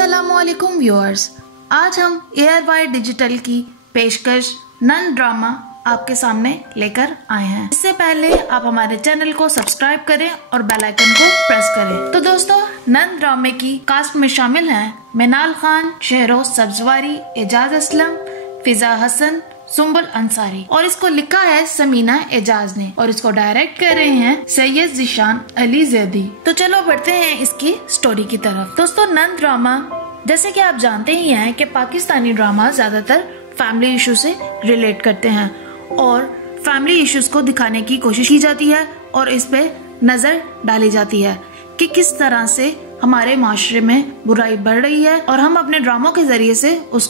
अस्सलामुअलैकुम व्यूअर्स, आज हम ARY डिजिटल की पेशकश नंद ड्रामा आपके सामने लेकर आए हैं। इससे पहले आप हमारे चैनल को सब्सक्राइब करें और बेल आइकन को प्रेस करें। तो दोस्तों, नंद ड्रामे की कास्ट में शामिल हैं मिनाल खान, शहरोज सब्जवारी, एजाज असलम, फिजा हसन, सुंबुल अंसारी और इसको लिखा है समीना एजाज ने और इसको डायरेक्ट कर रहे हैं सैयद ज़ीशान अली ज़ैदी। तो चलो बढ़ते हैं इसकी स्टोरी की तरफ। दोस्तों, नंद ड्रामा जैसे कि आप जानते ही हैं कि पाकिस्तानी ड्रामा ज्यादातर फैमिली इशू से रिलेट करते हैं और फैमिली इश्यूज को दिखाने की कोशिश की जाती है और इस पे नजर डाली जाती है कि किस तरह से हमारे माशरे में बुराई बढ़ रही है और हम अपने ड्रामों के जरिए से उस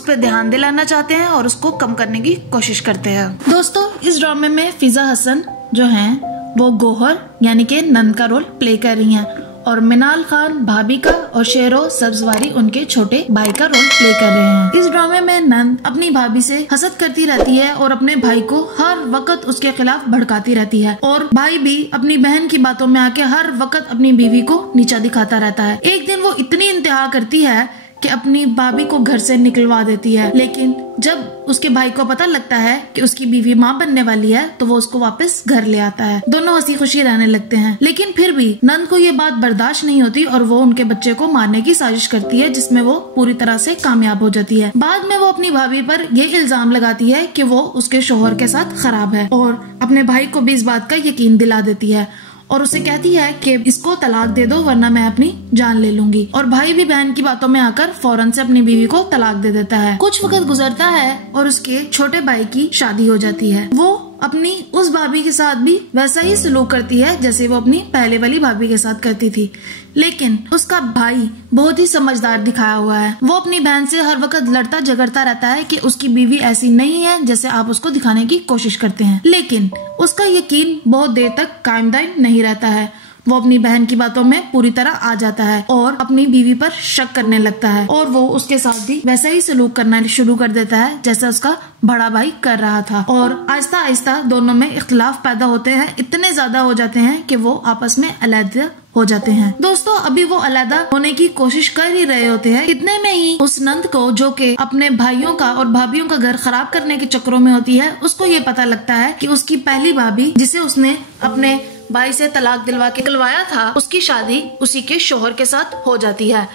पर ध्यान दिलाना चाहते हैं और उसको कम करने की कोशिश करते हैं। दोस्तों, इस ड्रामे में फिजा हसन जो हैं वो गोहर यानी कि नंद का रोल प्ले कर रही हैं और मिनाल खान भाभी का और शहरोज सब्जवारी उनके छोटे भाई का रोल प्ले कर रहे हैं। इस ड्रामे में नंद अपनी भाभी से हसद करती रहती है और अपने भाई को हर वक्त उसके खिलाफ भड़काती रहती है और भाई भी अपनी बहन की बातों में आके हर वक्त अपनी बीवी को नीचा दिखाता रहता है। एक दिन वो इतनी इंतहा करती है कि अपनी भाभी को घर से निकलवा देती है, लेकिन जब उसके भाई को पता लगता है कि उसकी बीवी माँ बनने वाली है तो वो उसको वापस घर ले आता है। दोनों हंसी खुशी रहने लगते हैं, लेकिन फिर भी नंद को ये बात बर्दाश्त नहीं होती और वो उनके बच्चे को मारने की साजिश करती है, जिसमें वो पूरी तरह से कामयाब हो जाती है। बाद में वो अपनी भाभी पर ये इल्जाम लगाती है कि वो उसके शोहर के साथ खराब है और अपने भाई को भी इस बात का यकीन दिला देती है और उसे कहती है कि इसको तलाक दे दो वरना मैं अपनी जान ले लूंगी। और भाई भी बहन की बातों में आकर फौरन से अपनी बीवी को तलाक दे देता है। कुछ वक्त गुजरता है और उसके छोटे भाई की शादी हो जाती है। वो अपनी उस भाभी के साथ भी वैसा ही सलूक करती है जैसे वो अपनी पहले वाली भाभी के साथ करती थी, लेकिन उसका भाई बहुत ही समझदार दिखाया हुआ है। वो अपनी बहन से हर वक्त लड़ता झगड़ता रहता है कि उसकी बीवी ऐसी नहीं है जैसे आप उसको दिखाने की कोशिश करते हैं, लेकिन उसका यकीन बहुत देर तक कायम दायम नहीं रहता है। वो अपनी बहन की बातों में पूरी तरह आ जाता है और अपनी बीवी पर शक करने लगता है और वो उसके साथ भी वैसा ही सलूक करना शुरू कर देता है जैसा उसका बड़ा भाई कर रहा था और आहिस्ता आहिस्ता दोनों में इख्तिलाफ पैदा होते हैं, इतने ज्यादा हो जाते हैं कि वो आपस में अलग हो जाते हैं। दोस्तों, अभी वो अलग होने की कोशिश कर ही रहे होते हैं, इतने में ही उस नंद को जो कि अपने भाइयों का और भाभियों का घर खराब करने के चक्करों में होती है, उसको ये पता लगता है कि उसकी पहली भाभी जिसे उसने अपने भाई से तलाक दिलवा के निकलवाया था, उसकी शादी उसी के शोहर के साथ हो जाती है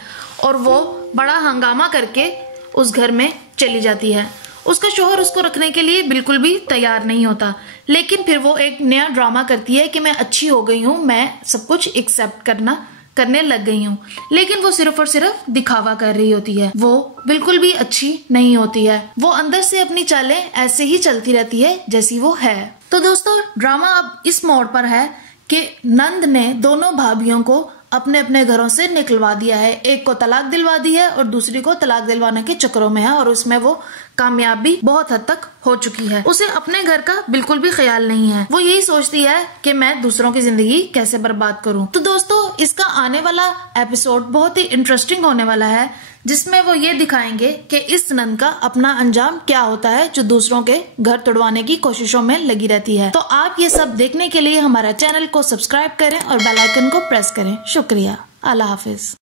और वो बड़ा हंगामा करके उस घर में चली जाती है। उसका शोहर उसको रखने के लिए बिल्कुल भी तैयार नहीं होता, लेकिन फिर वो एक नया ड्रामा करती है कि मैं अच्छी हो गई हूँ, मैं सब कुछ एक्सेप्ट करने लग गई हूँ, लेकिन वो सिर्फ और सिर्फ दिखावा कर रही होती है। वो बिल्कुल भी अच्छी नहीं होती है, वो अंदर से अपनी चालें ऐसे ही चलती रहती है जैसी वो है। तो दोस्तों, ड्रामा अब इस मोड़ पर है कि नंद ने दोनों भाभियों को अपने अपने घरों से निकलवा दिया है। एक को तलाक दिलवा दी है और दूसरी को तलाक दिलवाने के चक्करों में है और उसमें वो कामयाब भी बहुत हद तक हो चुकी है। उसे अपने घर का बिल्कुल भी ख्याल नहीं है, वो यही सोचती है कि मैं दूसरों की जिंदगी कैसे बर्बाद करूं। तो दोस्तों, इसका आने वाला एपिसोड बहुत ही इंटरेस्टिंग होने वाला है, जिसमें वो ये दिखाएंगे कि इस नंद का अपना अंजाम क्या होता है जो दूसरों के घर तोड़वाने की कोशिशों में लगी रहती है। तो आप ये सब देखने के लिए हमारा चैनल को सब्सक्राइब करें और बेल आइकन को प्रेस करें। शुक्रिया। अल्लाह हाफिज।